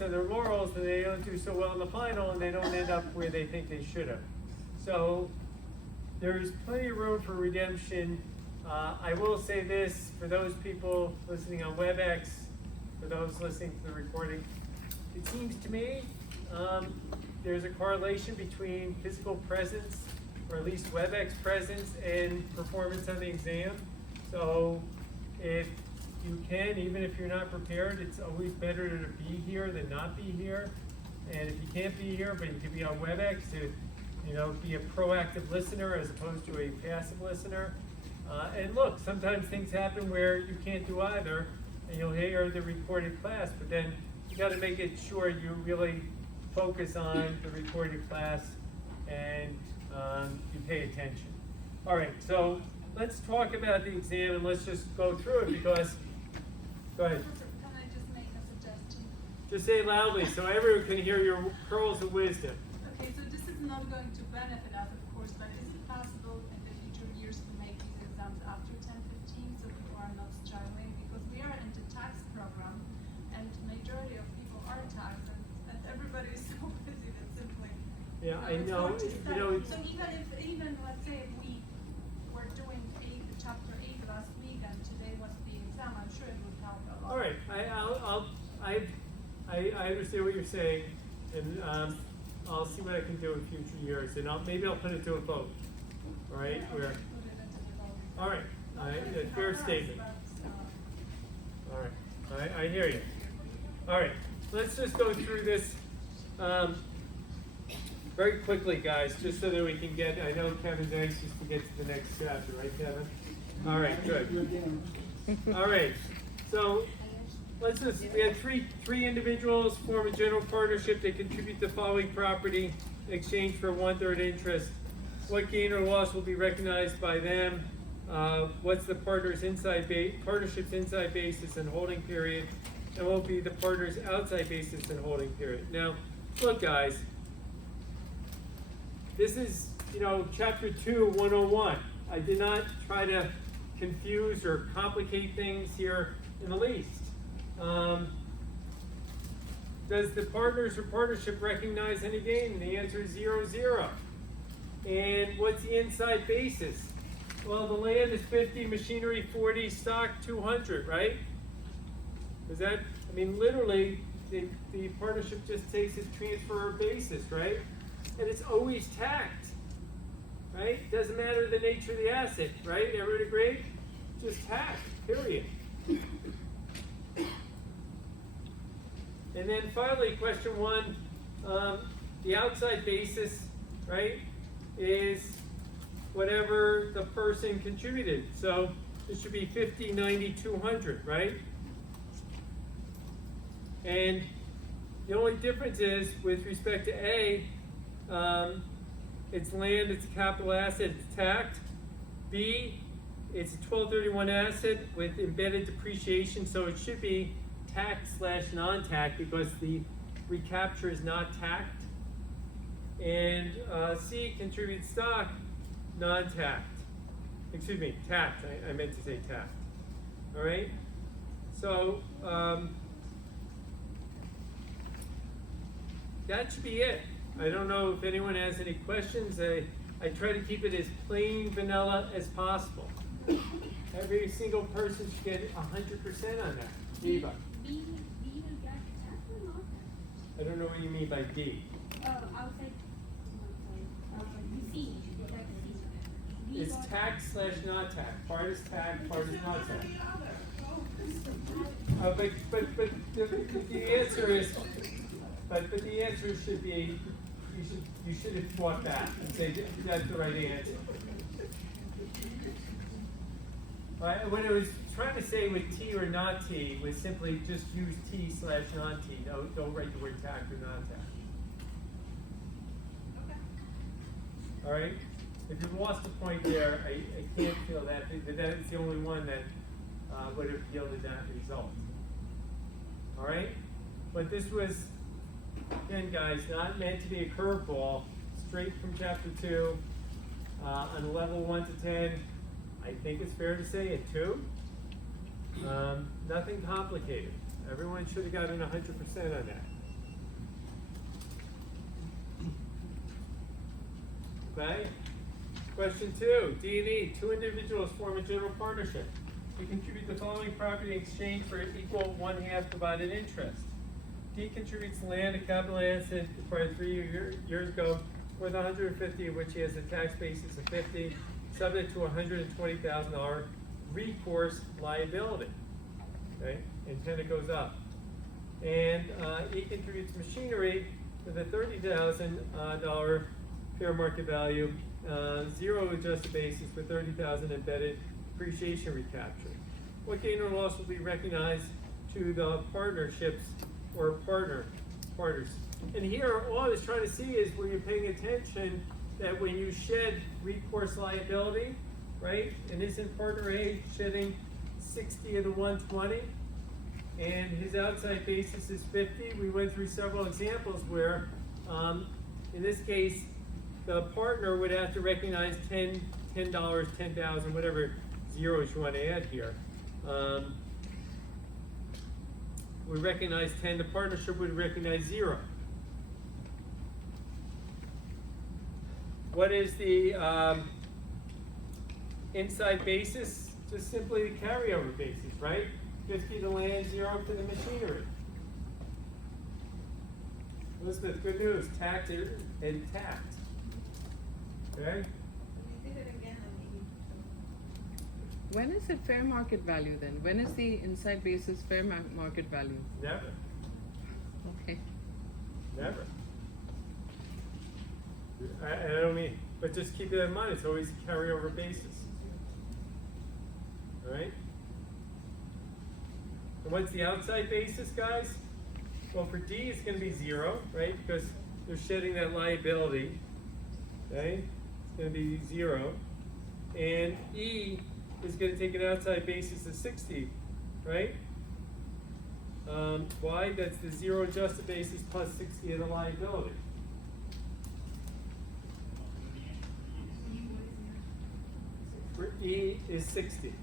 rest on their laurels and they don't do so well in the final and they don't end up where they think they should have. So there's plenty of room for redemption. I will say this, for those people listening on WebEx, for those listening to the recording, it seems to me there's a correlation between physical presence, or at least WebEx presence, and performance on the exam. So if you can, even if you're not prepared, it's always better to be here than not be here. And if you can't be here, but you can be on WebEx, to be a proactive listener as opposed to a passive listener. And look, sometimes things happen where you can't do either, and you'll hear the recorded class, but then you got to make it sure you really focus on the recorded class and you pay attention. All right, so let's talk about the exam and let's just go through it because, go ahead. Can I just make a suggestion? Just say it loudly so everyone can hear your pearls of wisdom. Okay, so this is not going to benefit us, of course, but is it possible in the future years to make these exams after 10-15 so people are not struggling? Because we are in the tax program and majority of people are taxed and everybody is so busy that simply. Yeah, I know. So even let's say if we were doing chapter 8 last week and today was the exam, I'm sure it would help a lot. All right, I understand what you're saying, and I'll see what I can do in future years, and maybe I'll put it to a vote. All right, all right, fair statement. All right, I hear you. All right, let's just go through this very quickly, guys, just so that we can get. I know Kevin's anxious to get to the next chapter, right, Kevin? All right, good. All right, so we have three individuals form a general partnership. They contribute the following property in exchange for 1/3 interest. What gain or loss will be recognized by them? What's the partnership's inside basis and holding period? And what will be the partner's outside basis and holding period? Now, look, guys, this is, chapter 2, 101. I did not try to confuse or complicate things here in the least. Does the partners or partnership recognize any gain? And the answer is 0, 0. And what's the inside basis? Well, the land is 50, machinery 40, stock 200, right? Is that, literally, the partnership just takes its transfer basis, right? And it's always taxed, right? Doesn't matter the nature of the asset, right? Everyone agree? Just taxed, period. And then finally, question 1, the outside basis, right, is whatever the person contributed. So this should be 50, 90, 200, right? And the only difference is with respect to A, it's land, it's a capital asset, it's taxed. B, it's a 1231 asset with embedded depreciation, so it should be tax/non-tax because the recapture is not taxed. And C, contribute stock, non-taxed. Excuse me, taxed. I meant to say taxed. All right? So that should be it. I don't know if anyone has any questions. I try to keep it as plain vanilla as possible. Every single person should get 100% on that. Eva. B will get tax or not? I don't know what you mean by D. Outside. C. It's tax/non-tax. Part is tax, part is not tax. But the answer is, but the answer should be, you should have fought back and say that's the right answer. What I was trying to say with T or not T was simply just use T/non-T. Don't write the word tax or non-tax. Okay. All right? If you lost a point there, I can't feel that is the only one that would have yielded that result. All right? But this was, again, guys, not meant to be a curveball, straight from chapter 2, on a level 1 to 10. I think it's fair to say a 2. Nothing complicated. Everyone should have gotten 100% on that. Okay? Question 2, D&E, two individuals form a general partnership. They contribute the following property in exchange for equal 1/2 divided interest. D contributes land and capital asset acquired 3 years ago worth $150, of which he has a tax basis of $50, subject to $120,000 recourse liability. Okay, and then it goes up. And E contributes machinery with a $30,000 fair market value, 0 adjusted basis with $30,000 embedded depreciation recapture. What gain or loss will be recognized to the partnerships or partners? And here, all I was trying to see is where you're paying attention that when you shed recourse liability, right? And isn't partner A shedding 60 of the 120? And his outside basis is 50. We went through several examples where, in this case, the partner would have to recognize $10, 10,000, whatever zeros you want to add here. We recognize 10, the partnership would recognize 0. What is the inside basis? Just simply the carryover basis, right? 50 to land, 0 for the machinery. Elizabeth, good news, tax and tax. Okay? When is it fair market value then? When is the inside basis fair market value? Never, Okay. never. I don't mean, but just keep it in mind, it's always a carryover basis. All right? And what's the outside basis, guys? Well, for D, it's going to be 0, right? Because they're shedding that liability. Okay? It's going to be 0. And E is going to take an outside basis of 60, right? Why? That's the 0 adjusted basis plus 60 of the liability. For E is 60.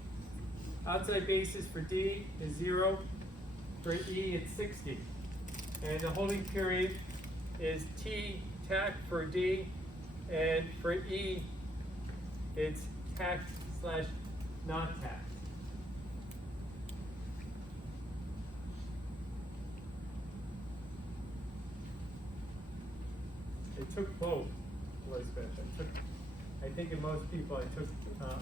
Outside basis for D is 0. For E, it's 60. And the holding period is T tax for D, and for E, it's tax / not tax. I took both, Elizabeth. I think in most people, I took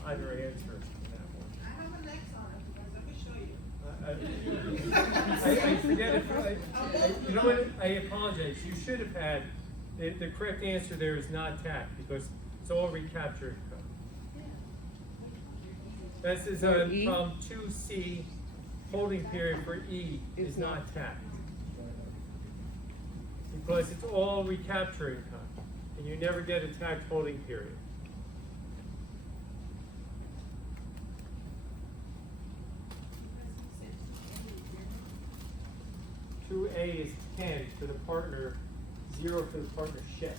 either answer in that one. I have an X on it because let me show you. I forget it. You know what? I apologize. You should have had, the correct answer there is not tax because it's all recaptured income. This is For E? problem 2C, holding period for E is not taxed. Because it's all recapture income, and you never get a tax holding period. Two A is 10 for the partner, 0 for the partnership.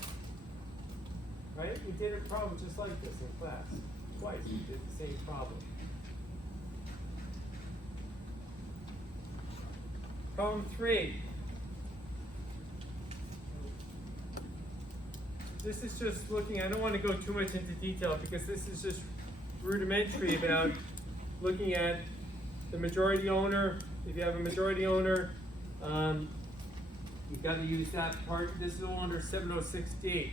Right? We did a problem just like this in class. Twice we did the same problem. Problem 3. This is just looking, I don't want to go too much into detail because this is just rudimentary about looking at the majority owner. If you have a majority owner, you've got to use that part. This is all under 706D.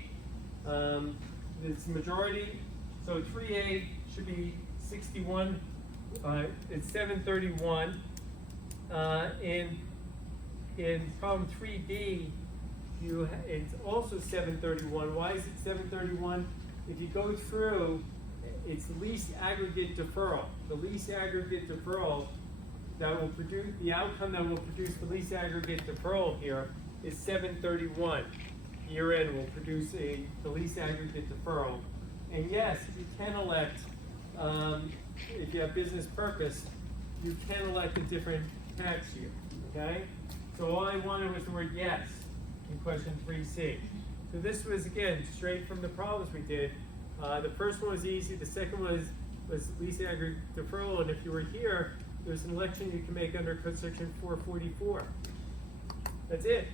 It's majority, so 3A should be 61. It's 731. In problem 3D, it's also 731. Why is it 731? If you go through, it's least aggregate deferral. The least aggregate deferral that will produce, the outcome that will produce the least aggregate deferral here is 731. Year end will produce the least aggregate deferral. And yes, you can elect, if you have business purpose, you can elect a different tax year, okay? So all I wanted was the word yes in question 3C. So this was, again, straight from the problems we did. The first one was easy, the second one was least aggregate deferral, and if you were here, there's an election you can make under Code Section 444. That's it.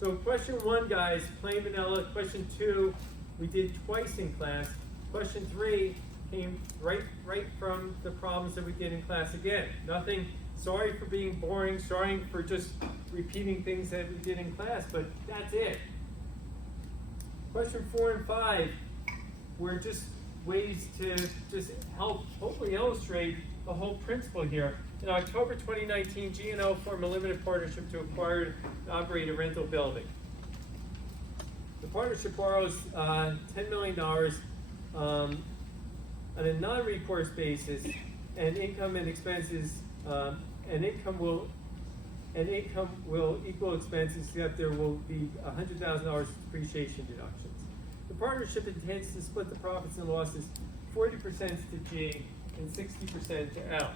So question 1, guys, plain vanilla. Question 2, we did twice in class. Question 3 came right from the problems that we did in class again. Nothing, sorry for being boring, sorry for just repeating things that we did in class, but that's it. Question 4 and 5 were just ways to just help hopefully illustrate the whole principle here. In October 2019, G&L formed a limited partnership to acquire and operate a rental building. The partnership borrows $10 million on a non-recourse basis, and income and expenses, and income will equal expenses, except there will be $100,000 depreciation deductions. The partnership intends to split the profits and losses 40% to G and 60% to L.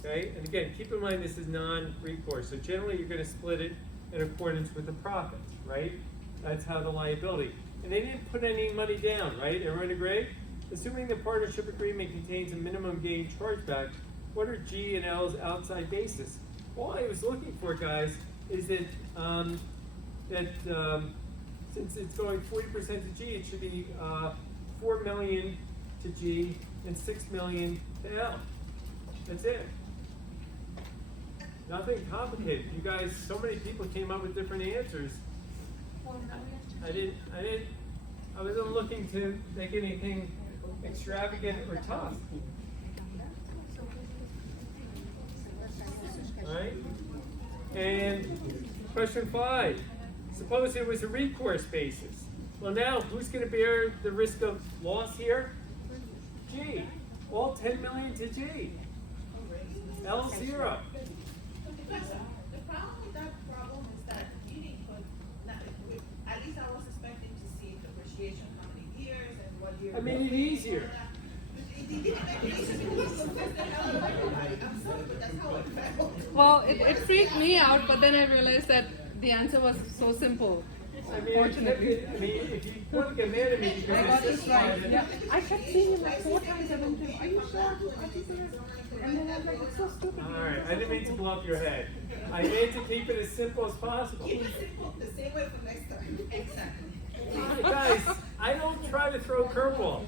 Okay, and again, keep in mind this is non-recourse, so generally you're going to split it in accordance with the profits, right? That's how the liability. And they didn't put any money down, right? Everyone agree? Assuming the partnership agreement contains a minimum gain chargeback, what are G and L's outside basis? All I was looking for, guys, is that since it's going 40% to G, it should be $4 million to G and $6 million to L. That's it. Nothing complicated. You guys, so many people came up with different answers. I wasn't looking to make anything extravagant or tough. Alright? And question 5. Suppose it was a recourse basis. Well now, who's going to bear the risk of loss here? G. All 10 million to G. L 0. The problem with that problem is that you didn't put, at least I was expecting to see depreciation, how many years and what year. I made it easier. It didn't make it easy because sometimes they have I'm sorry, but that's how it felt. Well, it freaked me out, but then I realized that the answer was so simple. I mean, Fortunately. if you want to get mad at me because I got this right. it, Yeah. I kept seeing him like 4 times. I've been to, are you sure? And then I was like, it's so stupid. Alright, I didn't mean to blow up your head. I meant to keep it as simple as possible. Keep it simple, the same way for next time. Exactly. Guys, I don't try to throw curveballs.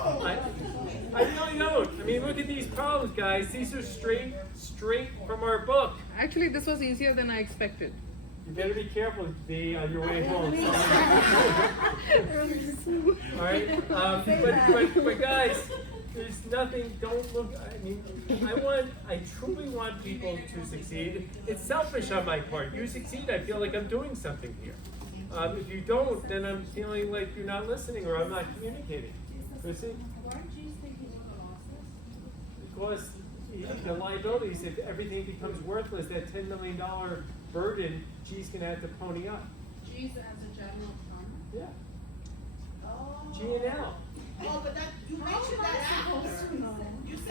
I really don't. I mean, look at these problems, guys. These are straight from our book. Actually, this was easier than I expected. You better be careful, D, on your way home. Alright, but guys, there's nothing, don't look, I mean, I truly want people to succeed. It's selfish on my part. You succeed, I feel like I'm doing something here. If you don't, then I'm feeling like you're not listening or I'm not communicating. Chrissy? Why are G's taking the losses? Because the liabilities, if everything becomes worthless, that $10 million burden, G's gonna have to pony up. G's as a general term? Yeah. Oh. G and L. Oh, but that, you mentioned that after. You mentioned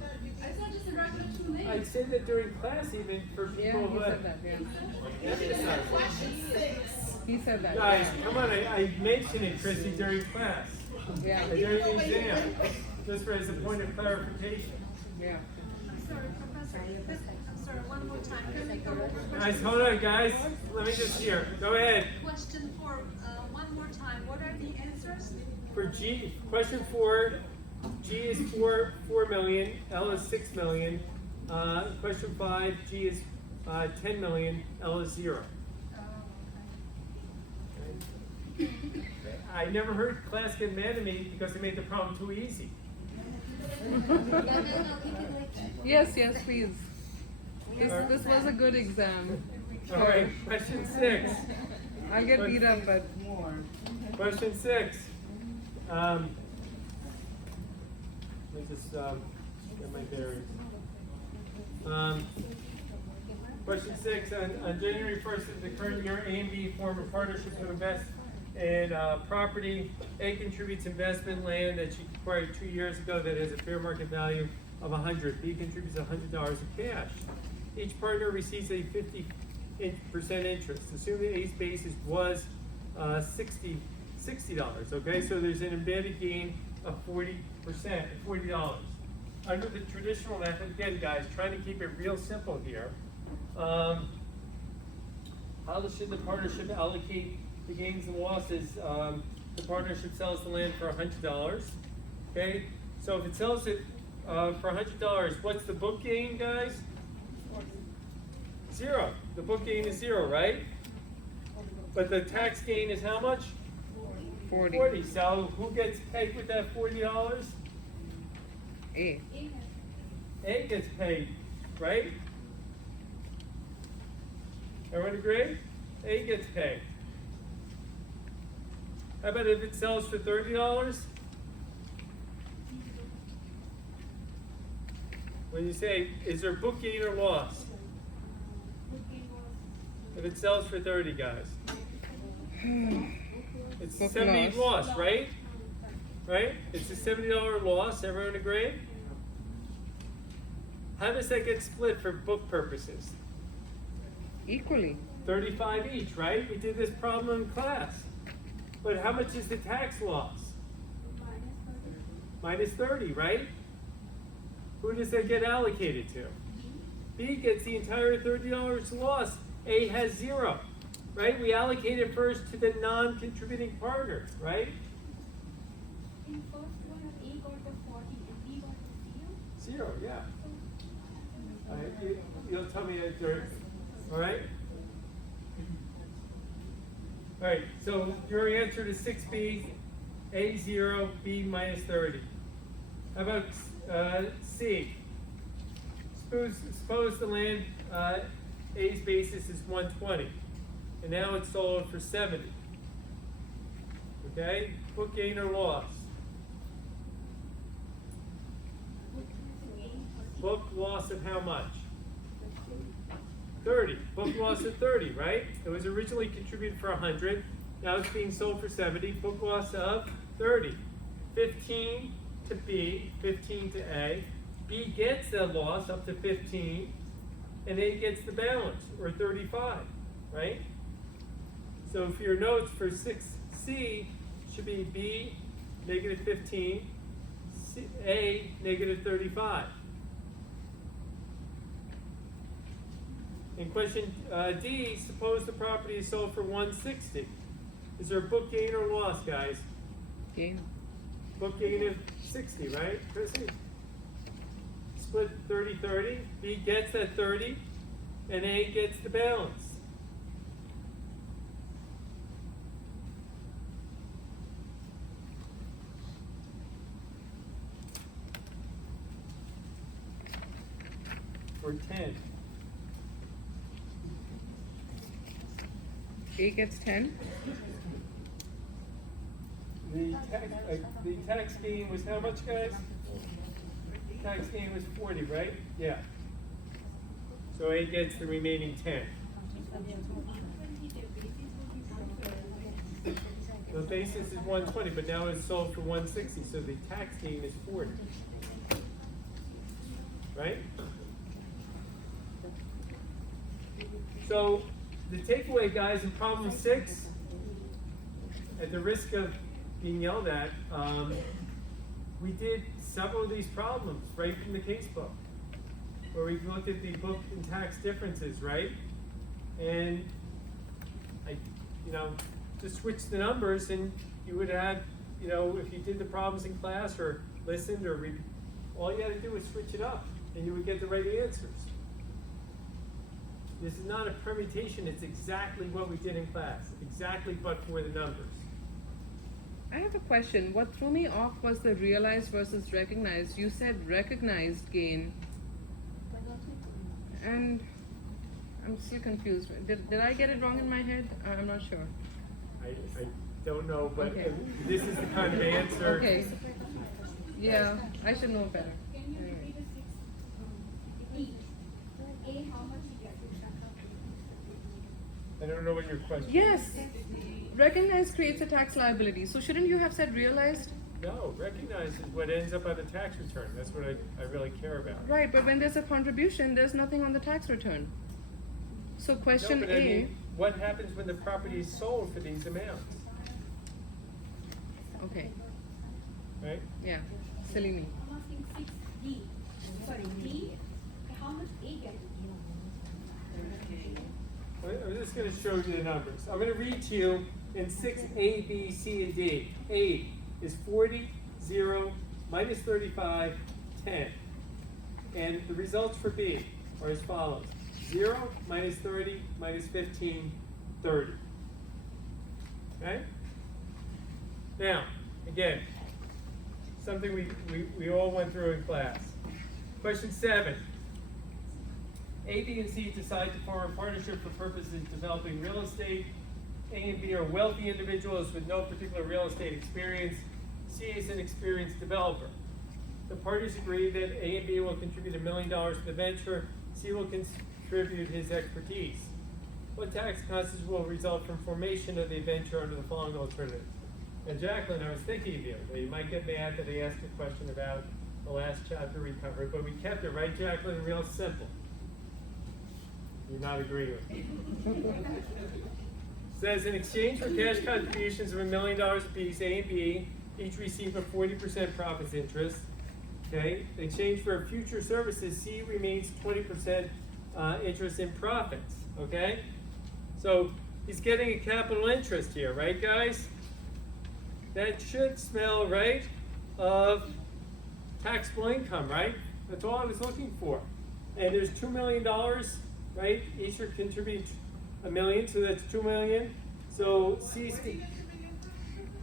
that. It's not just a regular 2 names. I said that during class even for Yeah, people he who said that, yeah. Question 6. He said that. Guys, come on, I mentioned it, Chrissy, during class. Yeah. During the exam. Just as a point of clarification. Yeah. I'm sorry, Professor. I'm sorry, one more time. Can we go over Guys, hold on, guys. Let me just hear. Go ahead. question 4 one more time? What are the answers? For G, question 4, G is 4 million, L is 6 million. Question 5, G is 10 million, L is 0. I never heard class get mad at me because they made the problem too easy. Yes, please. This was a good exam. All right, question 6. I'll get beat up, but Question 6. Let me just get my bearings. Question 6. On January 1st of the current year, A and B form a partnership to invest in property. A contributes investment land that she acquired 2 years ago that has a fair market value of $100. B contributes $100 in cash. Each partner receives a 50% interest. Assume the A's basis was $60. Okay, so there's an embedded gain of 40%, $40. Under the traditional method, again, guys, trying to keep it real simple here. How should the partnership allocate the gains and losses? the partnership sells the land for $100. Okay, so if it sells it for $100, what's the book gain, guys? 0. The book gain is 0, right? But the tax gain is how much? 40. So who gets paid with that $40? A. A gets paid, right? Everyone agree? A gets paid. How about if it sells for $30? When you say, is there book gain or loss? If it sells for 30, guys. It's Book 70 loss. loss, right? Right? It's a $70 loss, everyone agree? How does that get split for book purposes? Equally. 35 each, right? We did this problem in class. But how much is the tax loss? Minus 30, right? Who does that get allocated to? B gets the entire $30 loss. A has 0, right? We allocate it first to the non-contributing partner, right? In first one, A got the 40 and B got the 0. 0, yeah. All right, you'll tell me after, all right? All right, so your answer to 6B, A 0, B minus 30. How about C? Suppose the land, A's basis is 120, and now it's sold for 70. Okay, book gain or loss? Book loss of how much? 30. Book loss of 30, right? It was originally contributed for 100. Now it's being sold for 70. Book loss of 30. 15 to B, 15 to A. B gets the loss up to 15, and A gets the balance, or 35, right? So for your notes for 6C should be B, negative 15, C, A, negative 35. In question D, suppose the property is sold for 160. Is there a book gain or loss, guys? Gain. Book gain of 60, right, Chrissy? Split 30-30. B gets that 30, and A gets the balance. For 10. A gets 10. The tax gain was how much, guys? Tax gain was 40, right? Yeah. So A gets the remaining 10. The basis is 120, but now it's sold for 160, so the tax gain is 40. Right? So the takeaway, guys, in problem 6, at the risk of being yelled at, we did several of these problems right from the casebook, where we looked at the book and tax differences, right? And I, just switched the numbers, and you would have, if you did the problems in class or listened or read, all you had to do was switch it up, and you would get the right answers. This is not a permutation, it's exactly what we did in class, exactly but for the numbers. I have a question. What threw me off was the realized versus recognized. You said recognized gain, and I'm still confused. Did I get it wrong in my head? I'm not sure. I don't know, but Okay. this is the kind of answer. Okay. Yeah, I should know better. Can you Anyway. repeat the 6? B. A, how much he gets? I don't know what your question is. Yes. Recognized creates a tax liability. So shouldn't you have said realized? No, recognize is what ends up on the tax return. That's what I really care about. Right, but when there's a contribution, there's nothing on the tax return. So question No, but A. I mean, what happens when the property is sold for these amounts? Okay. Right? Yeah. Silly me. I'm asking 6D. Sorry, D. How much A gets? I'm just going to show you the numbers. I'm going to read to you and 6A, B, C, and D. A is 40, 0, minus 35, 10. And the results for B are as follows. 0, minus 30, minus 15, 30. Okay? Now, again, something we all went through in class. Question 7. A, B, and C decide to form a partnership for purposes of developing real estate. A and B are wealthy individuals with no particular real estate experience. C is an experienced developer. The parties agree that A and B will contribute $1 million to the venture. C will contribute his expertise. What tax consequences will result from formation of the venture under the following alternatives? And Jacqueline, I was thinking of you. That you might get mad that I asked a question about the last chapter we covered, but we kept it, right, Jacqueline? Real simple. You're not agreeing with me. Says in exchange for cash contributions of $1 million apiece, A and B each receive a 40% profits interest. Okay. In exchange for future services, C remains 20% interest in profits. Okay. So he's getting a capital interest here, right, guys? That should smell right of taxable income, right? That's all I was looking for. And there's $2 million, right? Each are contributing $1 million, so that's $2 million. So C,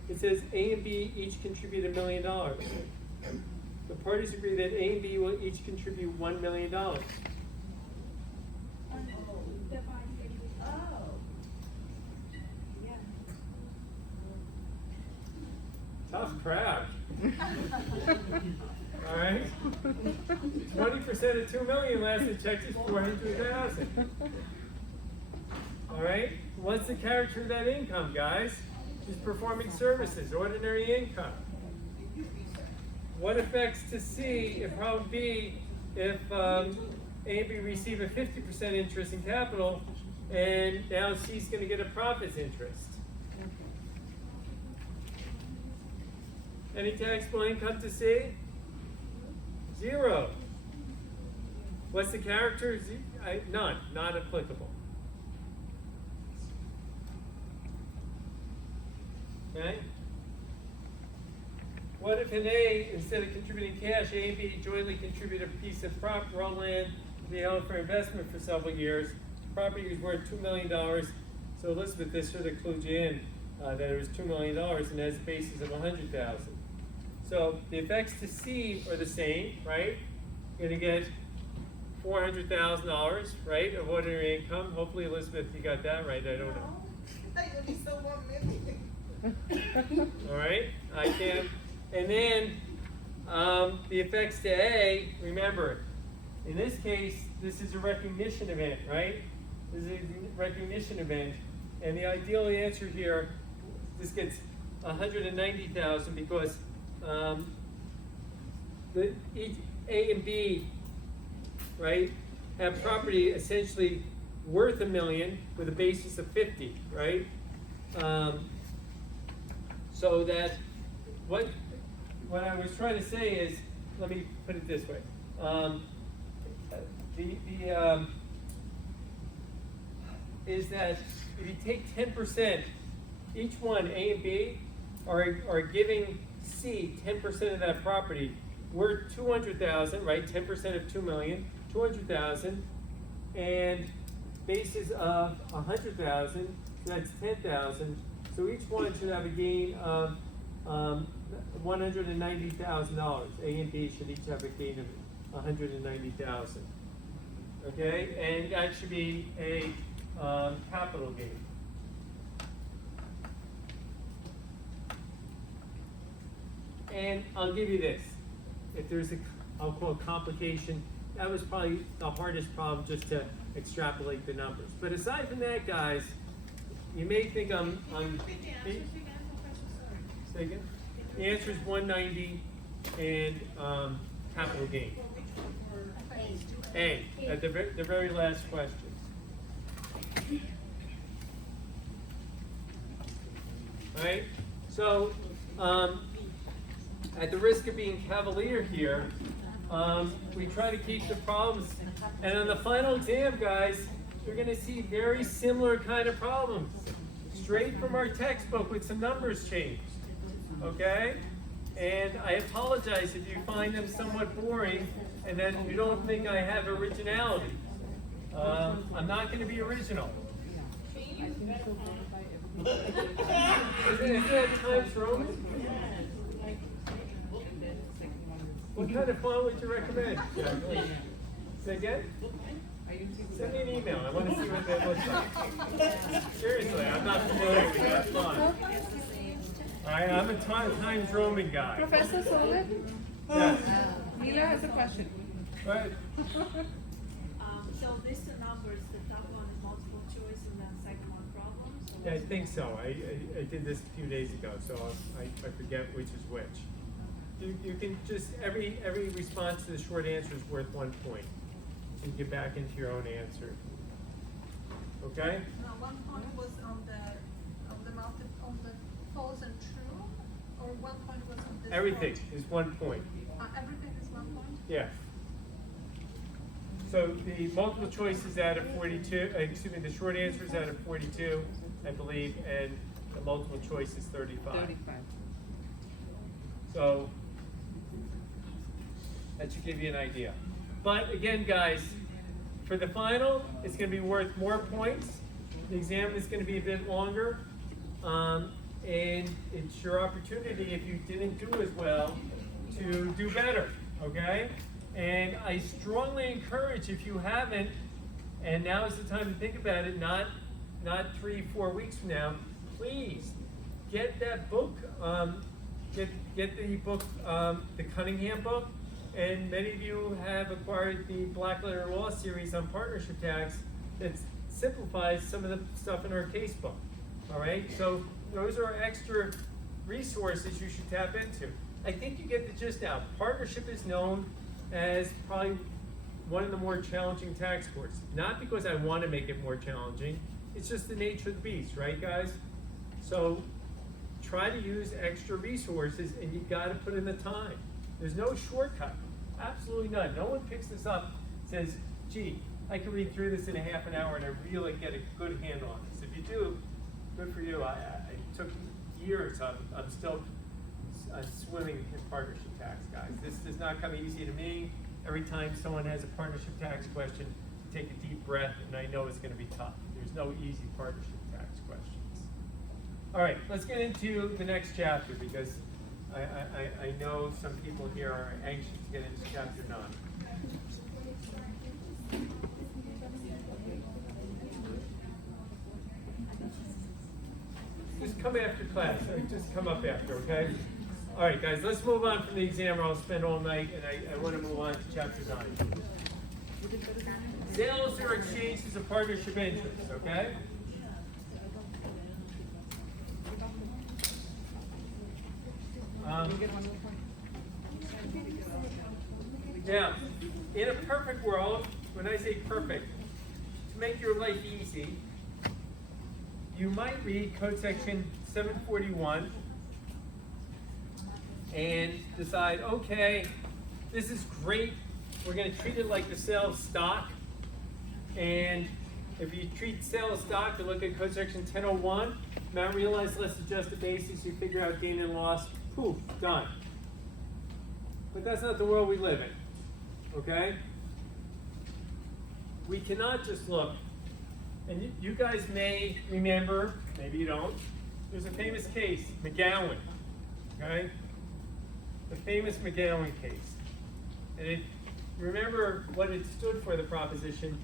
it says A and B each contribute $1 million. The parties agree that A and B will each contribute $1 million. The party agrees. Oh. Yeah. Tough crowd. All right. 20% of $2 million last I checked is $400,000. All right. What's the character of that income, guys? He's performing services, ordinary income. What affects to C if problem B if A and B receive a 50% interest in capital and now C's going to get a profits interest? Any taxable income to C? 0. What's the character? None. Not applicable. Okay? What if in A, instead of contributing cash, A and B jointly contribute a piece of property, raw land, to be held for investment for several years? Property is worth $2 million. So Elizabeth, this should have clued you in that it was $2 million and has a basis of $100,000. So the effects to C are the same, right? You're going to get $400,000, right, of ordinary income. Hopefully, Elizabeth, you got that right. I don't know. That would be so 1 million. All right, I can. And then the effects to A, remember, in this case, this is a recognition event, right? This is a recognition event. And the ideal answer here, this gets 190,000 because each A and B, right, have property essentially worth $1 million with a basis of 50, right? So that what I was trying to say is, let me put it this way. Is that if you take 10%, each one, A and B, are giving C 10% of that property worth 200,000, right? 10% of 2 million, 200,000, and basis of 100,000, so that's 10,000. So each one should have a gain of $190,000. A and B should each have a gain of $190,000. Okay, and that should be a capital gain. And I'll give you this. If there's I'll call it complication, that was probably the hardest problem, just to extrapolate the numbers. But aside from that, guys, you may think I'm Repeat the answers again, Professor, sorry. Say again? The answer is 190 and capital gain. For which one were A, at the very last question. Right? So, at the risk of being cavalier here, we try to keep the problems. And on the final exam, guys, you're going to see very similar kind of problems. straight from our textbook with some numbers changed, okay? And I apologize if you find them somewhat boring and then you don't think I have originality. I'm not going to be original. Isn't that Times Roman? What kind of font would you recommend? Say again? Send me an email. I want to see what that looks like. Seriously, I'm not familiar with that font. I'm a Times Roman guy. Professor Solit, Yes. Mila has a question. Right. So list of numbers, the top one is multiple choice and then second one problems? Or Yeah, I what's think the- so. I did this a few days ago, so I forget which is which. You can just, every response to the short answer is worth 1 point. You get back into your own answer. Okay? Now, 1 point was on the false and true, or 1 point was on this. Everything point? is 1 point. Everything is 1 point? Yeah. So the multiple choice is out of 42, excuse me, the short answer is out of 42, I believe, and the multiple choice is 35. 35. So that should give you an idea. But again, guys, for the final, it's going to be worth more points. The exam is going to be a bit longer. And it's your opportunity, if you didn't do as well, to do better, okay? And I strongly encourage, if you haven't, and now is the time to think about it, not 3-4 weeks from now, please get that book, get the book, the Cunningham book, and many of you have acquired the Black Letter Law series on partnership tax that simplifies some of the stuff in our case book, all right? So those are extra resources you should tap into. I think you get the gist now. Partnership is known as probably one of the more challenging tax courts. Not because I want to make it more challenging, it's just the nature of the beast, right guys? So try to use extra resources and you gotta put in the time. There's no shortcut, absolutely none. No one picks this up and says, gee, I can read through this in a half an hour and I really get a good handle on this. If you do, good for you. I took years, I'm still swimming in partnership tax, guys. This does not come easy to me. Every time someone has a partnership tax question, take a deep breath, and I know it's going to be tough. There's no easy partnership tax questions. All right, let's get into the next chapter because I know some people here are anxious to get into chapter 9. Just come after class. Just come up after, okay? All right, guys, let's move on from the exam or I'll spend all night, and I want to move on to chapter 9. Sales or exchanges of partnership interests, okay? Now, in a perfect world, when I say perfect, to make your life easy, you might read Code Section 741 and decide, okay, this is great. We're going to treat it like the sale of stock. And if you treat sale of stock, you look at Code Section 1001, amount realized less adjusted basis, you figure out gain and loss, poof, done. But that's not the world we live in, okay? We cannot just look, and you guys may remember, maybe you don't, there's a famous case, McGowan, okay? The famous McGowan case. And remember what it stood for, the proposition.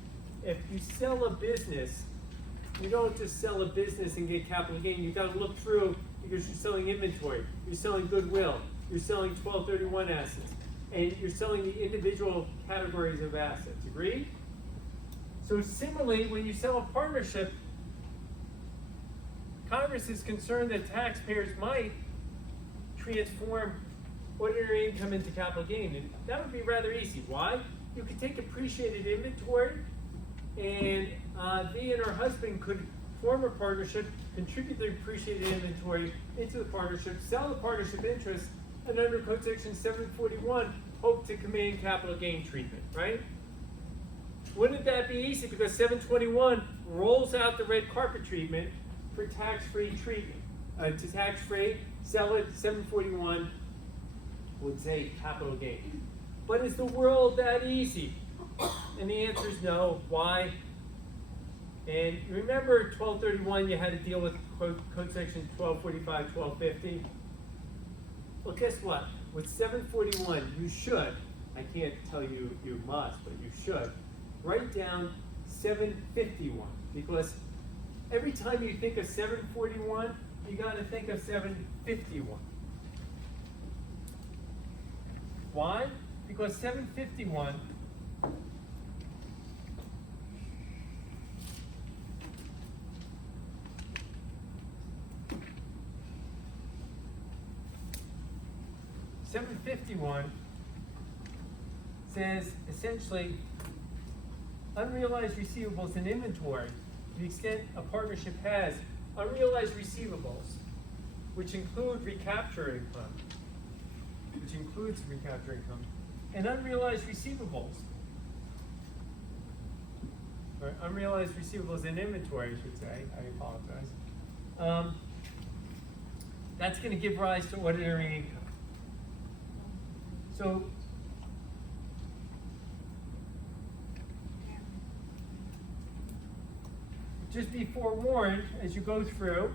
If you sell a business, you don't just sell a business and get capital gain. You've got to look through because you're selling inventory, you're selling goodwill, you're selling 1231 assets, and you're selling the individual categories of assets. Agreed? So similarly, when you sell a partnership, Congress is concerned that taxpayers might transform ordinary income into capital gain. And that would be rather easy. Why? You could take appreciated inventory and me and her husband could form a partnership, contribute the appreciated inventory into the partnership, sell the partnership interest, and under Code Section 741, hope to command capital gain treatment, right? Wouldn't that be easy? Because 721 rolls out the red carpet treatment for tax-free treatment, to tax-free, sell it 741 would say capital gain. But is the world that easy? And the answer is no. Why? And you remember 1231, you had to deal with code section 1245, 1250. Well, guess what? With 741, you should, I can't tell you you must, but you should, write down 751. Because every time you think of 741, you got to think of 751. Why? Because 751 says essentially unrealized receivables and inventory to the extent a partnership has unrealized receivables, which include recapture income, which includes recapture income, and unrealized receivables. Or unrealized receivables and inventory, I should say. I apologize. That's going to give rise to ordinary income. So, just be forewarned as you go through.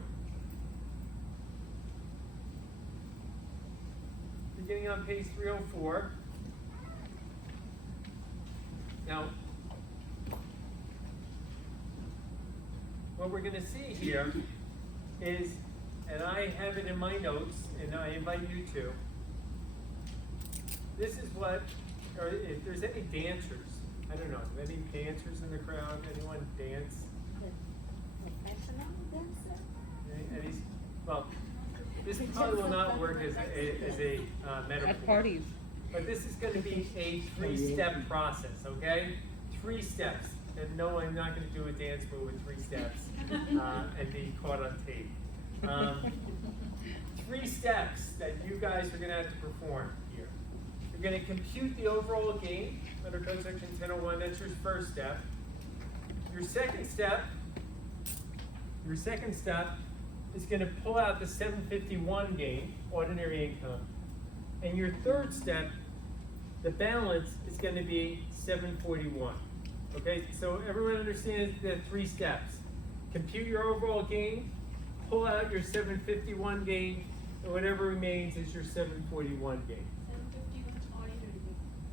Beginning on page 304. Now, what we're going to see here is, and I have it in my notes, and I invite you to, this is what, or if there's any dancers, I don't know, any dancers in the crowd, anyone dance? Any, well, this probably will not work as a metaphor. At parties. But this is going to be a 3-step process, okay? 3 steps. And no, I'm not going to do a dance move with 3 steps and be caught on tape. 3 steps that you guys are going to have to perform here. You're going to compute the overall gain under code section 1001. That's your first step. Your second step is going to pull out the 751 gain, ordinary income. And your third step, the balance is going to be 741. Okay, so everyone understands the 3 steps. Compute your overall gain, pull out your 751 gain, and whatever remains is your 741 gain.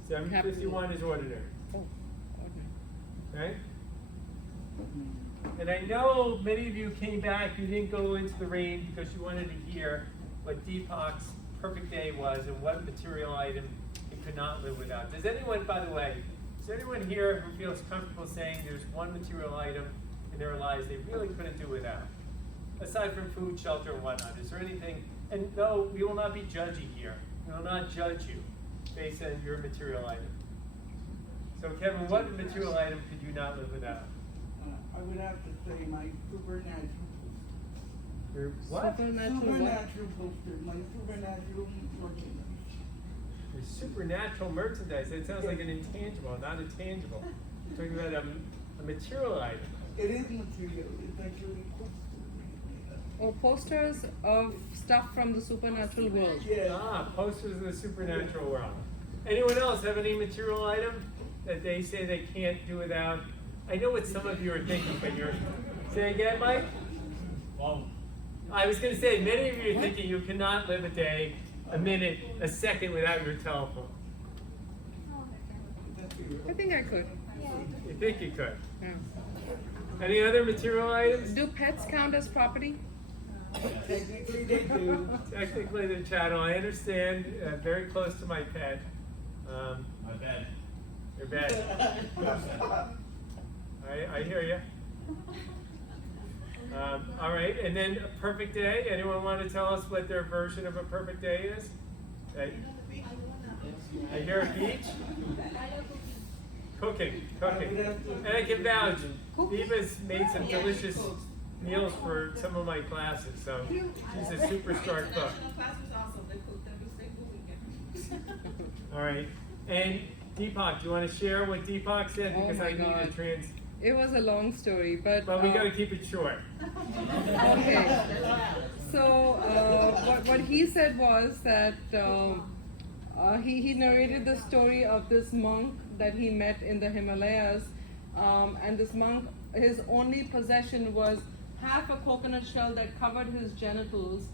751 is ordinary. Oh, okay. Okay? And I know many of you came back, you didn't go into the rain because you wanted to hear what Deepak's perfect day was and what material item it could not live without. Does anyone, by the way, is there anyone here who feels comfortable saying there's one material item in their lives they really couldn't do without? Aside from food, shelter, and whatnot, is there anything? And no, we will not be judgy here. We will not judge you based on your material item. So Kevin, what material item could you not live without? I would have to say my supernatural poster. Your what? Supernatural poster, my supernatural merchandise. Your supernatural merchandise. That sounds like an intangible, not a tangible. You're talking about a material item. It is material, it's actually posters. Or posters of stuff from the supernatural world. Yeah. Ah, posters of the supernatural world. Anyone else have any material item that they say they can't do without? I know what some of you are thinking, but you're... Say again, Mike? I was going to say, many of you are thinking you cannot live a day, a minute, a second without your telephone. I think I could. You think you could? Yeah. Any other material items? Do pets count as property? Technically they do. Technically, the channel. I understand. Very close to my pet. My bed. Your bed. I hear you. All right, and then a perfect day. Anyone want to tell us what their version of a perfect day is? I hear a beach. Cooking. And I can vouch, Eva's made some delicious meals for some of my classes, so she's a superstar cook. All right, and Deepak, do you want to share what Deepak said? Oh Because my I need God. to It was a long story, but we gotta keep it short. okay. So what he said was that he narrated the story of this monk that he met in the Himalayas, and this monk, his only possession was half a coconut shell that covered his genitals.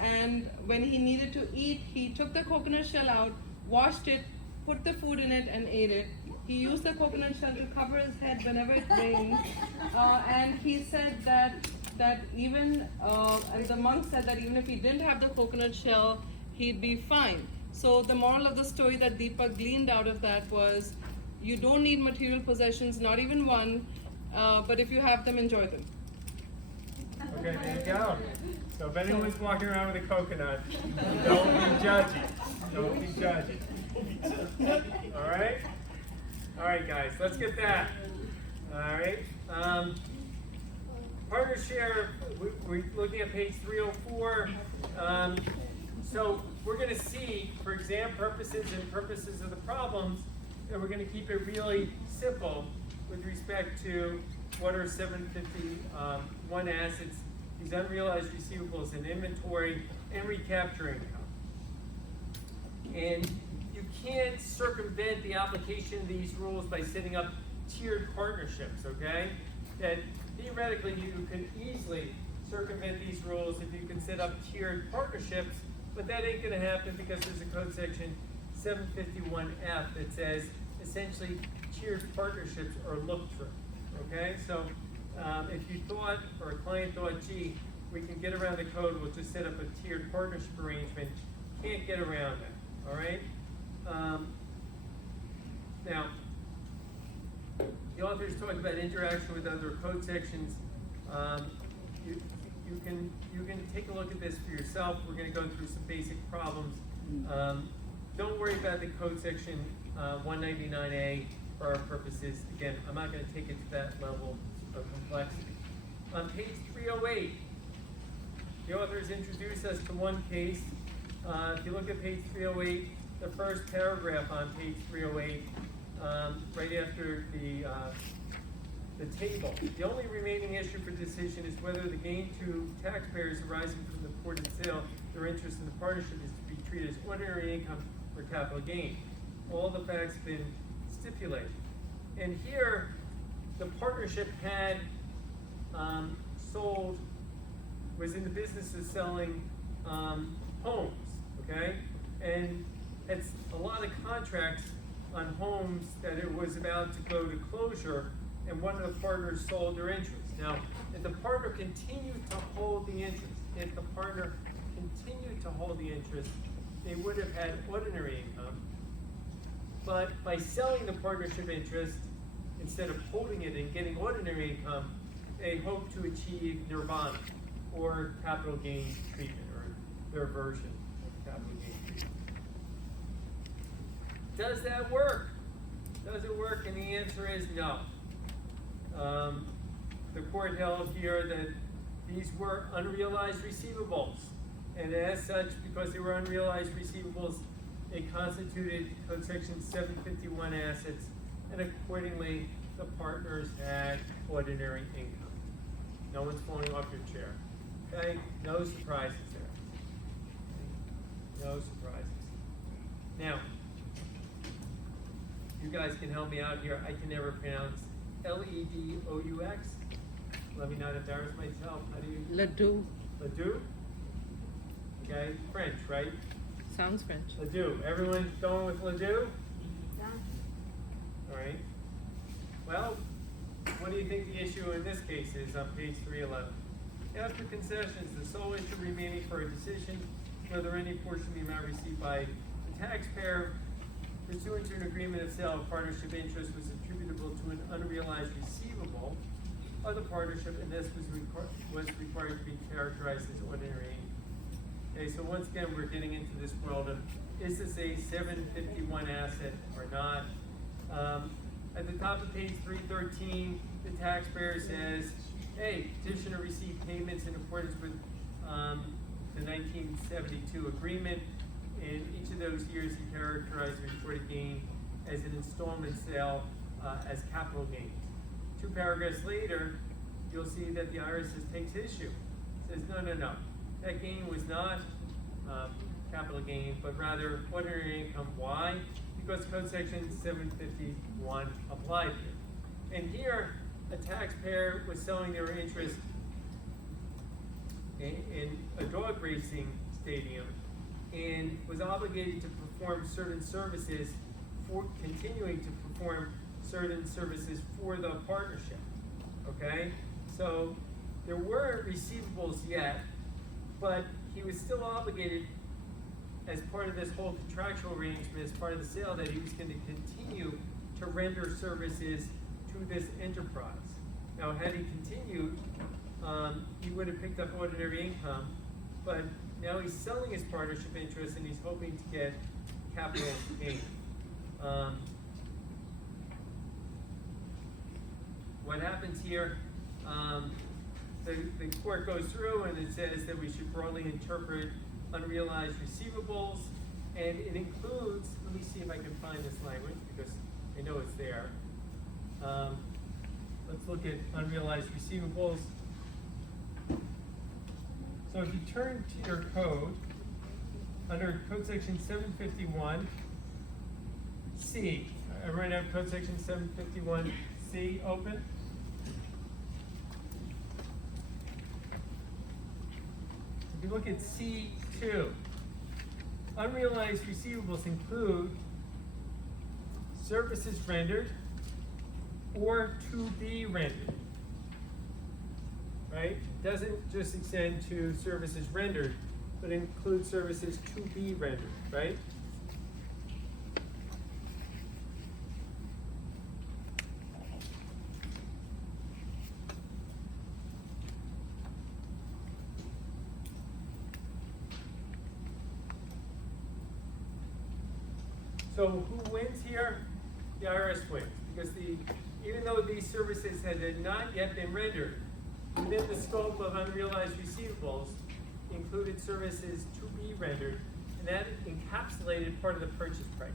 And when he needed to eat, he took the coconut shell out, washed it, put the food in it, and ate it. He used the coconut shell to cover his head whenever it rained, and he said that even and the monk said that even if he didn't have the coconut shell, he'd be fine. So the moral of the story that Deepak gleaned out of that was, you don't need material possessions, not even one, but if you have them, enjoy them. Okay, there you go. So if anyone's walking around with a coconut, don't be judgy. Don't be judgy. All right? All right, guys, let's get that. All right. Partner share, we're looking at page 304. So we're going to see, for exam purposes and purposes of the problems, that we're going to keep it really simple with respect to what are 751 assets, these unrealized receivables and inventory, and recapture income. And you can't circumvent the application of these rules by setting up tiered partnerships, okay? That theoretically you can easily circumvent these rules if you can set up tiered partnerships, but that ain't gonna happen because there's a code section 751F that says essentially tiered partnerships are looked through, okay? So if you thought, or a client thought, gee, we can get around the code, we'll just set up a tiered partnership arrangement, can't get around that, all right? Now, the authors talked about interaction with other code sections. You can take a look at this for yourself. We're going to go through some basic problems. Don't worry about the code section 199A for our purposes. Again, I'm not going to take it to that level of complexity. On page 308, the authors introduce us to one case. If you look at page 308, the first paragraph on page 308, right after the table. The only remaining issue for decision is whether the gain to taxpayers arising from the reported sale, their interest in the partnership is to be treated as ordinary income or capital gain. All the facts have been stipulated. And here, the partnership had was in the business of selling homes, okay? And it's a lot of contracts on homes that it was about to go to closure, and one of the partners sold their interest. Now, if the partner continued to hold the interest, they would have had ordinary income. But by selling the partnership interest, instead of holding it and getting ordinary income, they hope to achieve nirvana, or capital gain treatment, or their version of capital gain treatment. Does that work? Does it work? And the answer is no. The court held here that these were unrealized receivables. And as such, because they were unrealized receivables, they constituted Code Section 751 assets, and accordingly, the partners had ordinary income. No one's falling off your chair. Okay? No surprises there. No surprises. Now, you guys can help me out here. I can never pronounce Ledous. Let me not embarrass myself. How do you? Ledoux. Ledoux? Okay, French, right? Sounds French. Ledoux. Everyone going with Ledoux? All right. Well, what do you think the issue in this case is on page 311? After concessions, the sole issue remaining for a decision whether any portion of the amount received by the taxpayer pursuant to an agreement of sale of partnership interest was attributable to an unrealized receivable of the partnership, and this was required to be characterized as ordinary income. Okay, so once again, we're getting into this world of, is this a 751 asset or not? At the top of page 313, the taxpayer says, hey, petitioner received payments in accordance with the 1972 agreement. In each of those years, he characterized the reported gain as an installment sale as capital gains. 2 paragraphs later, you'll see that the IRS takes issue. Says, no. That gain was not capital gain, but rather ordinary income. Why? Because Code Section 751 applied here. And here, a taxpayer was selling their interest in a dog racing stadium and was obligated to perform certain services continuing to perform certain services for the partnership, okay? So there weren't receivables yet, but he was still obligated as part of this whole contractual arrangement, as part of the sale, that he was going to continue to render services to this enterprise. Now, had he continued, he would have picked up ordinary income, but now he's selling his partnership interest and he's hoping to get capital gain. What happens here, the court goes through and it says that we should broadly interpret unrealized receivables, and it includes, let me see if I can find this language because I know it's there. Let's look at unrealized receivables. So if you turn to your code, under Code Section 751C, I write out Code Section 751C open. If you look at C2, unrealized receivables include services rendered or to be rendered, right? It doesn't just extend to services rendered, but includes services to be rendered, right? So who wins here? The IRS wins, because even though these services had not yet been rendered, within the scope of unrealized receivables included services to be rendered, and that encapsulated part of the purchase price.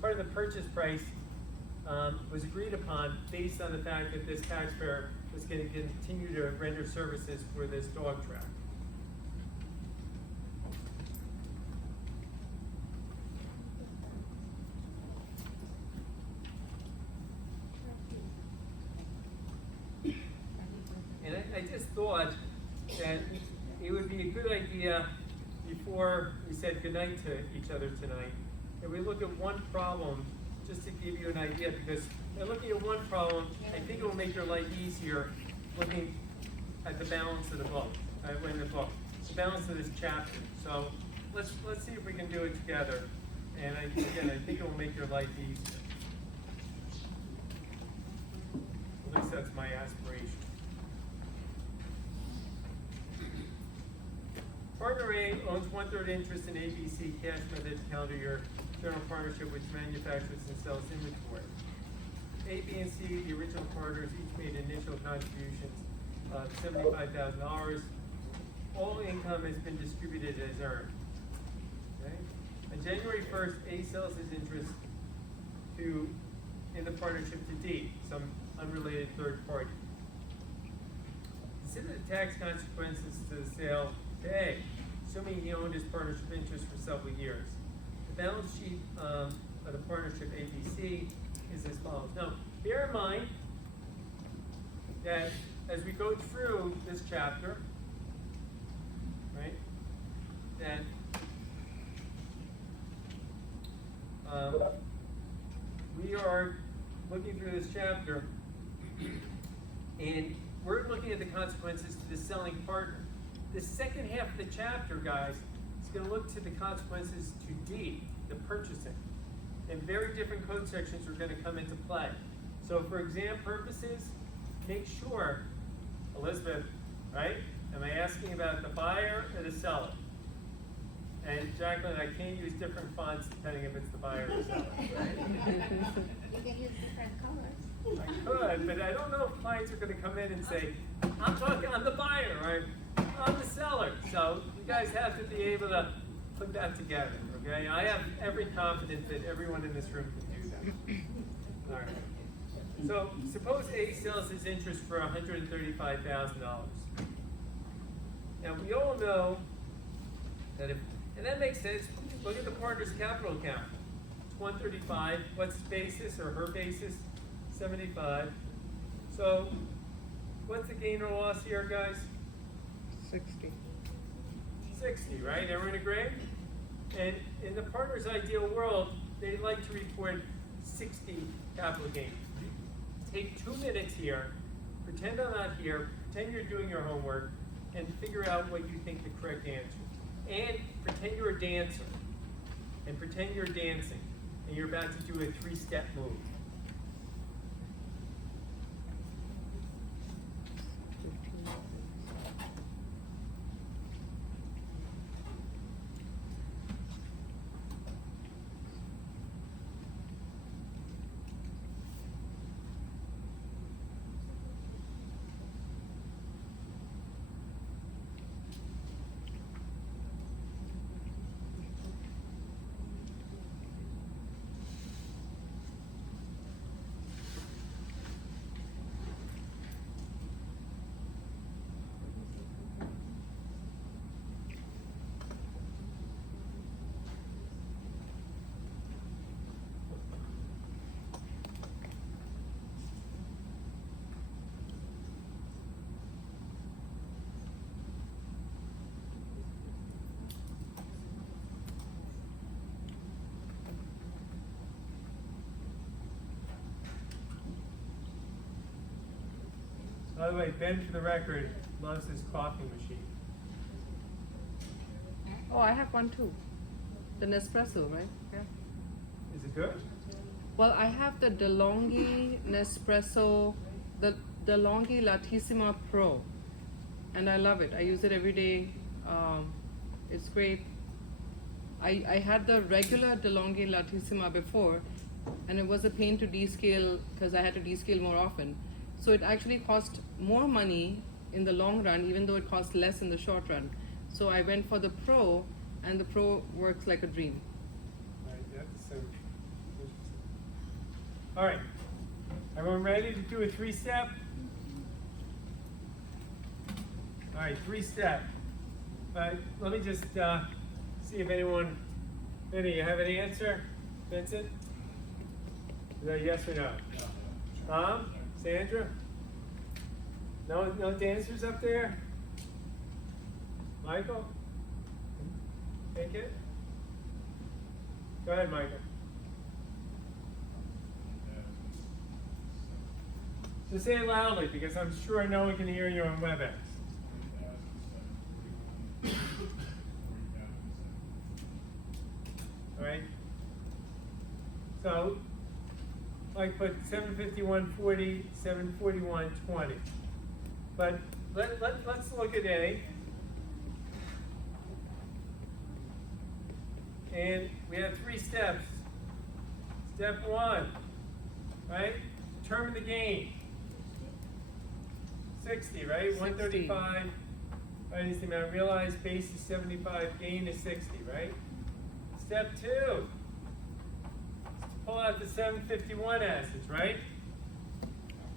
Part of the purchase price was agreed upon based on the fact that this taxpayer was going to continue to render services for this dog track. And I just thought that it would be a good idea, before we said goodnight to each other tonight, that we look at one problem just to give you an idea, because by looking at one problem, I think it will make your life easier looking at the balance of the book, the balance of this chapter. So let's see if we can do it together. And I think it will make your life easier. At least that's my aspiration. Partner A owns 1/3 interest in ABC cash method calendar year general partnership, which manufactures and sells inventory. A, B, and C, the original partners, each made initial contributions of $75,000. All income has been distributed as earned. Okay? On January 1st, A sells his interest in the partnership to D, some unrelated third party. Consider the tax consequences to the sale to A, assuming he owned his partnership interest for several years. The balance sheet of the partnership ABC is as follows. Now, bear in mind that as we go through this chapter, right, that we are looking through this chapter, and we're looking at the consequences to the selling partner. The second half of the chapter, guys, is going to look to the consequences to D, the purchasing. And very different code sections are going to come into play. So for exam purposes, make sure, Elizabeth, right? Am I asking about the buyer or the seller? And Jacqueline, I can't use different fonts depending if it's the buyer or the seller, right? You can use different colors. I could, but I don't know if clients are going to come in and say, I'm the buyer, or I'm the seller. So you guys have to be able to put that together, okay? I have every confidence that everyone in this room can do that. All right. So suppose A sells his interest for $135,000. Now we all know that and that makes sense. Look at the partner's capital account. It's 135. What's his basis or her basis? 75. So what's the gain or loss here, guys? 60. 60, right? Everyone agree? And in the partner's ideal world, they like to report 60 capital gains. Take 2 minutes here, pretend I'm not here, pretend you're doing your homework, and figure out what you think the correct answer is. And pretend you're a dancer, and pretend you're dancing, and you're about to do a 3-step move. By the way, Ben, for the record, loves his coffee machine. Oh, I have one too. The Nespresso, right? Yeah. Is it good? Well, I have the DeLonghi Nespresso, the DeLonghi Latissima Pro, and I love it. I use it every day. It's great. I had the regular DeLonghi Latissima before, and it was a pain to descale because I had to descale more often. So it actually cost more money in the long run, even though it cost less in the short run. So I went for the Pro, and the Pro works like a dream. Right, that's so interesting. All right, everyone ready to do a 3-step? All right, 3-step. Let me just see if anyone, Vinny, you have an answer? Vincent? Is that yes or no? Tom? Sandra? No dancers up there? Michael? Take it? Go ahead, Michael. Just say it loudly because I'm sure no one can hear you on WebEx. All right? So, I put 751.40, 741.20. But let's look at A. And we have 3 steps. Step 1, right? Determine the gain. 60, right? 135. Right, is the amount realized, base is 75, gain is 60, right? Step 2. Pull out the 751 assets, right?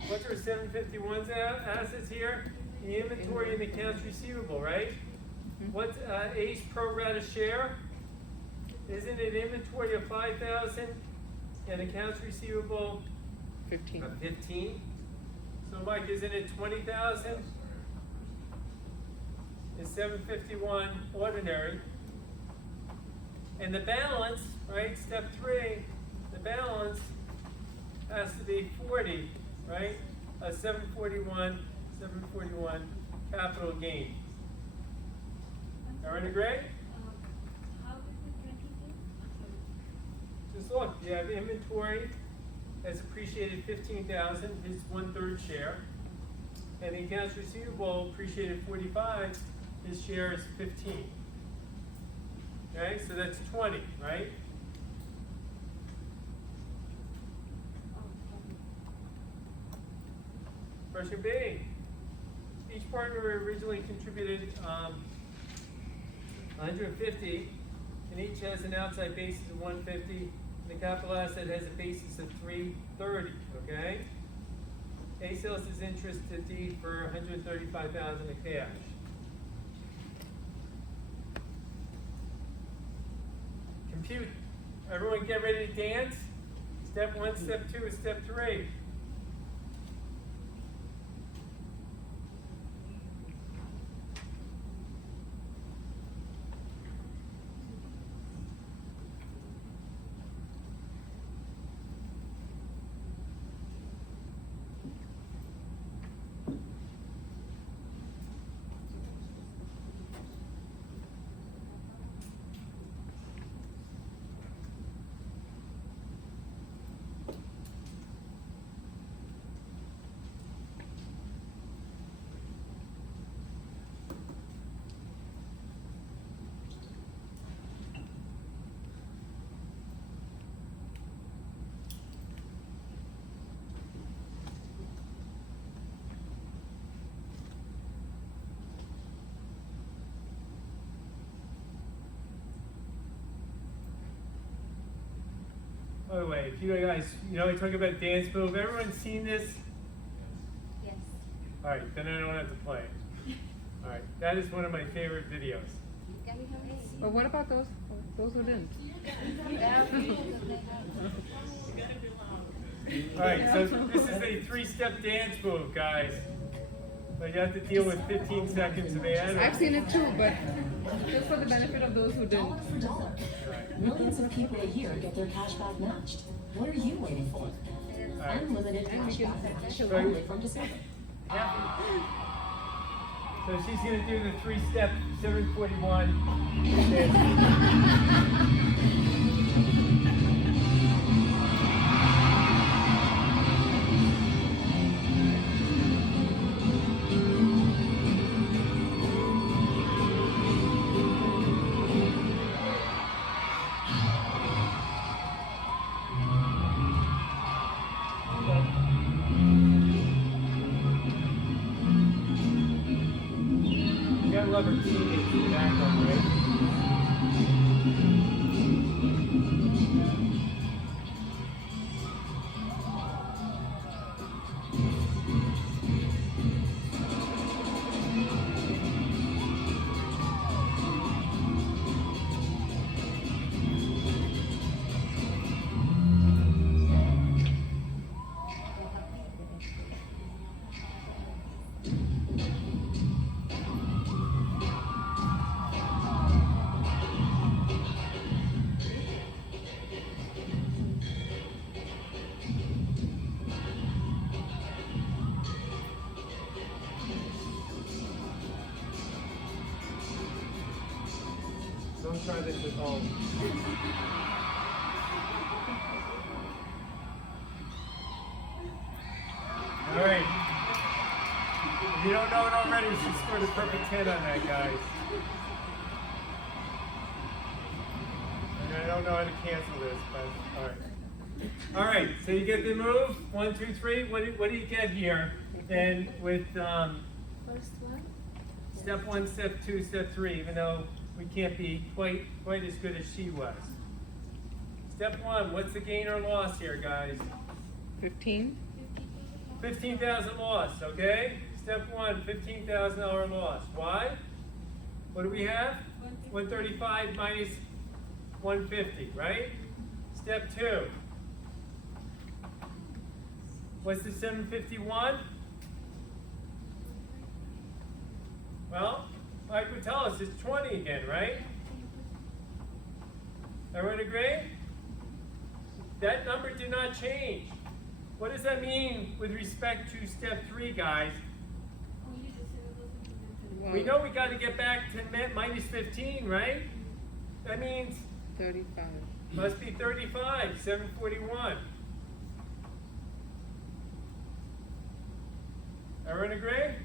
What's our 751's assets here? The inventory and the accounts receivable, right? What's A's pro rata share? Isn't it inventory of 5,000 and accounts receivable 15. 15? So Mike, isn't it 20,000? Is 751 ordinary? And the balance, right? Step 3. The balance has to be 40, right? 741 capital gain. Everyone agree? How is it 22? Just look, you have inventory has appreciated 15,000, his 1/3 share. And the accounts receivable appreciated 45, his share is 15. Okay, so that's 20, right? Question B. Each partner originally contributed 150, and each has an outside basis of 150. And the capital asset has a basis of 330. Okay. A sells his interest to D for $135,000 in cash. Compute. Everyone get ready to dance. Step 1, step 2, step 3. By the way, if you guys, I talk about dance move, everyone seen this? Yes. Alright, then I don't have to play it. Alright, that is one of my favorite videos. Can we have a But what about those who didn't? Alright, so this is a 3-step dance move, guys. But you have to deal with 15 seconds of ad. I've seen it too, but just for the benefit of those who didn't. Dollar for dollar. Millions of people a year get their cash back matched. What are you waiting for? Unlimited cash back match only from December. So she's going to do the 3-step 741 dance. You gotta love her teammates in the background, right? Don't try this at home. All right. If you don't know it already, she scored a perfect 10 on that, guys. And I don't know how to cancel this, but all right. All right, so you get the move. 1, 2, 3. What do you get here? Then with first one? step 1, step 2, step 3, even though we can't be quite as good as she was. Step 1, what's the gain or loss here, guys? 15. 15,000 loss, okay? Step 1, $15,000 loss. Why? What do we have? 135 minus 150, right? Step 2. What's the 751? Well, Mike would tell us it's 20 again, right? Everyone agree? That number did not change. What does that mean with respect to step 3, guys? We know we got to get back to minus 15, right? That means 35. must be 35, 741. Everyone agree?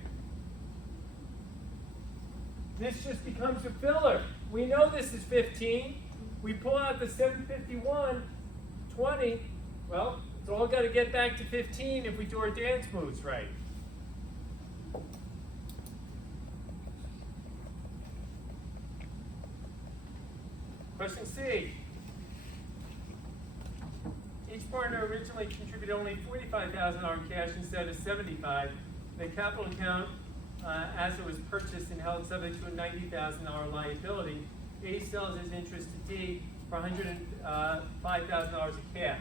This just becomes a filler. We know this is 15. We pull out the 751, 20. Well, it's all got to get back to 15 if we do our dance moves right. Question C. Each partner originally contributed only $45,000 cash instead of $75,000. The capital account, as it was purchased and held subject to a $90,000 liability, A sells his interest to D for $105,000 of cash.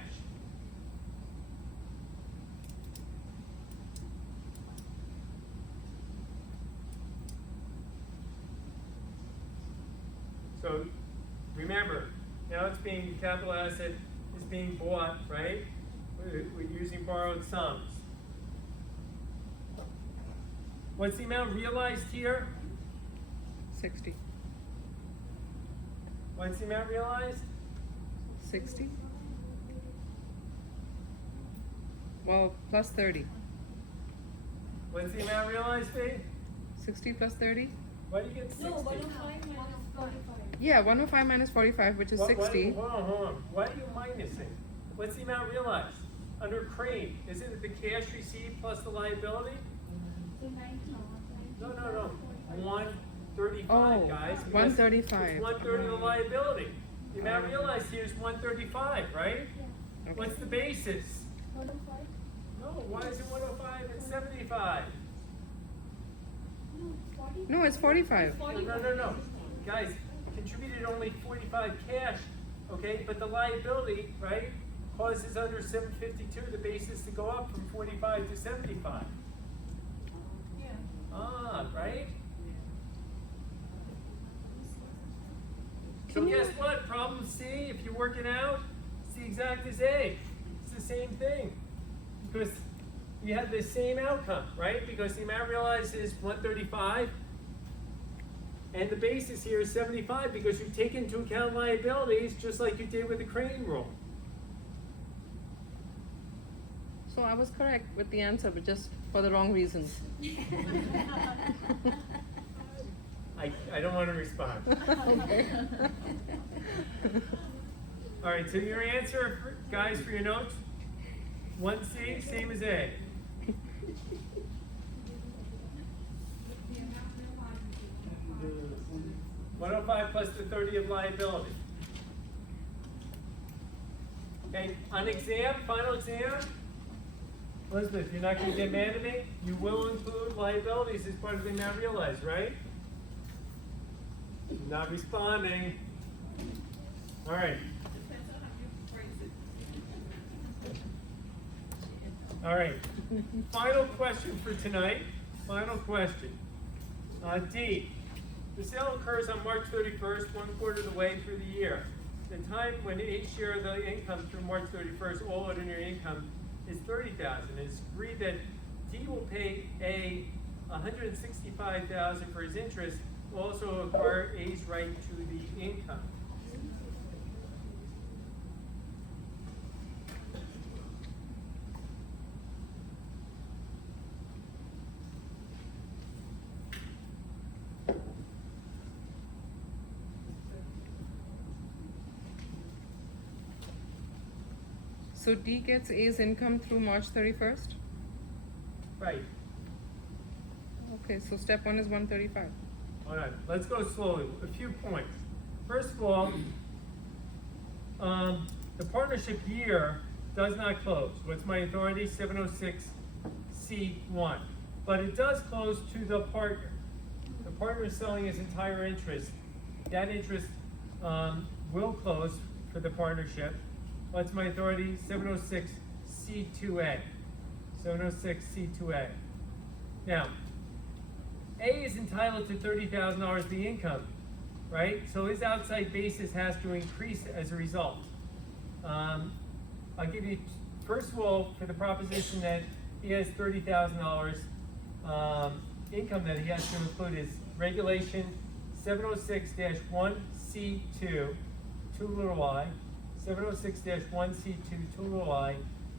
So remember, now it's being, capital asset is being bought, right? We're using borrowed sums. What's the amount realized here? 60. What's the amount realized? 60? Well, plus 30. What's the amount realized, Dave? 60 plus 30? Why do you get 60? No, 105 minus 45. Yeah, 105 minus 45, which is 60. Hold on. Why are you minusing? What's the amount realized? Under Crane, isn't it the cash received plus the liability? So 90. No. 135, Oh, guys. 135. It's 130 of the liability. The amount realized here is 135, right? Yeah. What's the basis? 105? No, why is it 105 and 75? No, 40. No, it's 45. No. Guys, contributed only 45 cash, okay? But the liability, right, causes under 752 the basis to go up from 45 to 75. Yeah. Right? So guess what? Problem C, if you work it out, it's the exact as A. It's the same thing. Because you have the same outcome, right? Because the amount realized is 135. And the basis here is 75 because you take into account liabilities just like you did with the Crane rule. So I was correct with the answer, but just for the wrong reasons. I don't want to respond. Okay. All right, so your answer, guys, for your notes, 1C, same as A. The 105 plus the 30 of liability. Okay, on exam, final exam, Elizabeth, you're not going to get mad at me? You will include liabilities as part of the amount realized, right? Not responding. All right. Depends on how you phrase it. All right. Final question for tonight. Final question. D. The sale occurs on March 31st, 1/4 of the way through the year. The time when each share of the income through March 31st, all ordinary income, is $30,000. It's agreed that D will pay A $165,000 for his interest, will also acquire A's right to the income. So D gets A's income through March 31st? Right. Okay, so step 1 is 135. All right, let's go slowly. A few points. First of all, the partnership year does not close. What's my authority? 706C1. But it does close to the partner. The partner is selling his entire interest. That interest will close for the partnership. What's my authority? 706C2A. 706C2A. Now, A is entitled to $30,000 of the income, right? So his outside basis has to increase as a result. I'll give you, first of all, for the proposition that he has $30,000 income that he has to include is regulation 706-1C2, 2 little I, 706-1C2, 2 little I,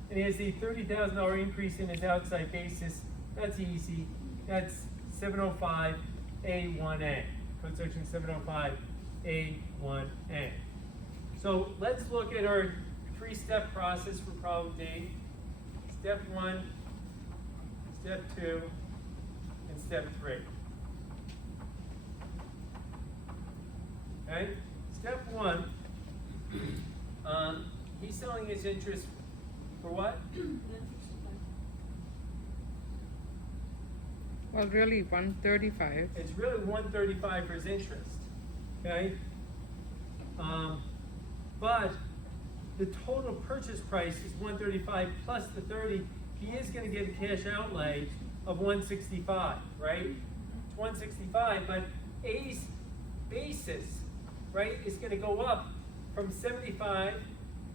and he has a $30,000 increase in his outside basis. That's easy. That's 705A1A, code section 705A1A. So let's look at our 3-step process for problem D. Step 1, step 2, and step 3. Okay? Step 1, he's selling his interest For what? Well, really, 135. It's really 135 for his interest, okay? But the total purchase price is 135 plus the 30. He is going to get a cash outlay of 165, right? It's 165, but A's basis, right, is going to go up from 75,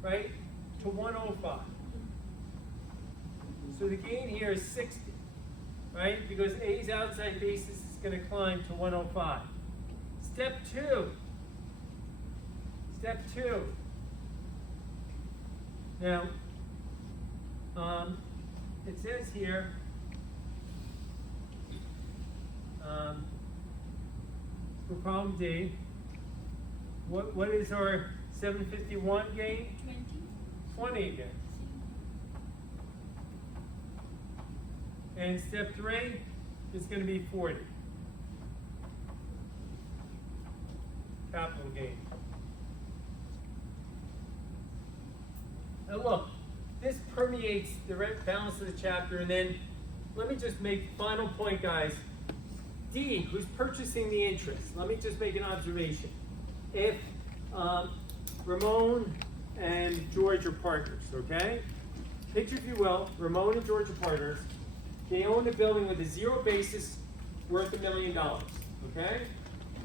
right, to 105. So the gain here is 60, right? Because A's outside basis is going to climb to 105. Step two. Now, it says here, for problem D, what is our 751 gain? 20 again. And step 3 is going to be 40. Capital gain. Now look, this permeates the balance of the chapter, and then let me just make final point, guys. D, who's purchasing the interest? Let me just make an observation. If Ramon and George are partners, okay? Picture, if you will, Ramon and George are partners. They own a building with a zero basis worth $1 million, okay?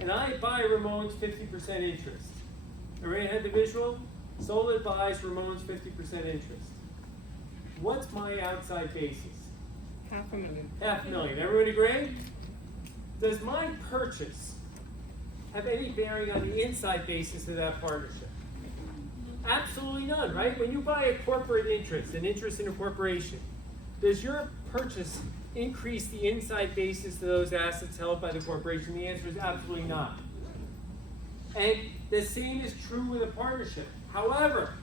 And I buy Ramon's 50% interest. Everybody had the visual? Solid buys Ramon's 50% interest. What's my outside basis? $500,000. $500,000. Everybody agree? Does my purchase have any bearing on the inside basis of that partnership? Absolutely none, right? When you buy a corporate interest, an interest in a corporation, does your purchase increase the inside basis of those assets held by the corporation? The answer is absolutely not. And the same is true with a partnership. However,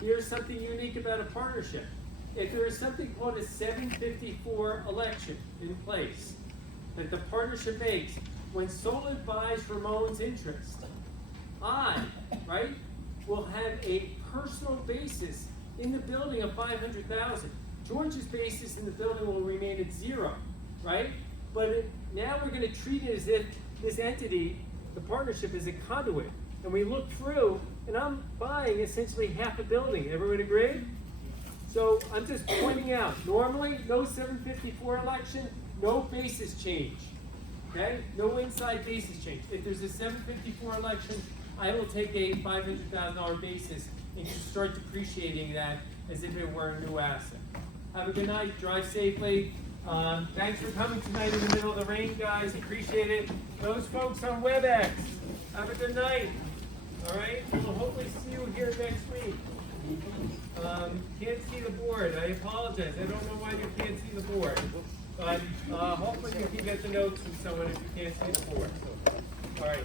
here's something unique about a partnership. If there is something called a 754 election in place that the partnership makes, when Solid buys Ramon's interest, I, right, will have a personal basis in the building of $500,000. George's basis in the building will remain at zero, right? But now we're going to treat it as if this entity, the partnership, is a conduit. And we look through, and I'm buying essentially half a building. Everyone agree? So I'm just pointing out, normally, no 754 election, no basis change. Okay? No inside basis change. If there's a 754 election, I will take a $500,000 basis and just start depreciating that as if it were a new asset. Have a good night. Drive safely. Thanks for coming tonight in the middle of the rain, guys. Appreciate it. Those folks on WebEx, have a good night. All right? We'll hopefully see you here next week. Can't see the board. I apologize. I don't know why you can't see the board. But hopefully you can get the notes from someone if you can't see the board. All right.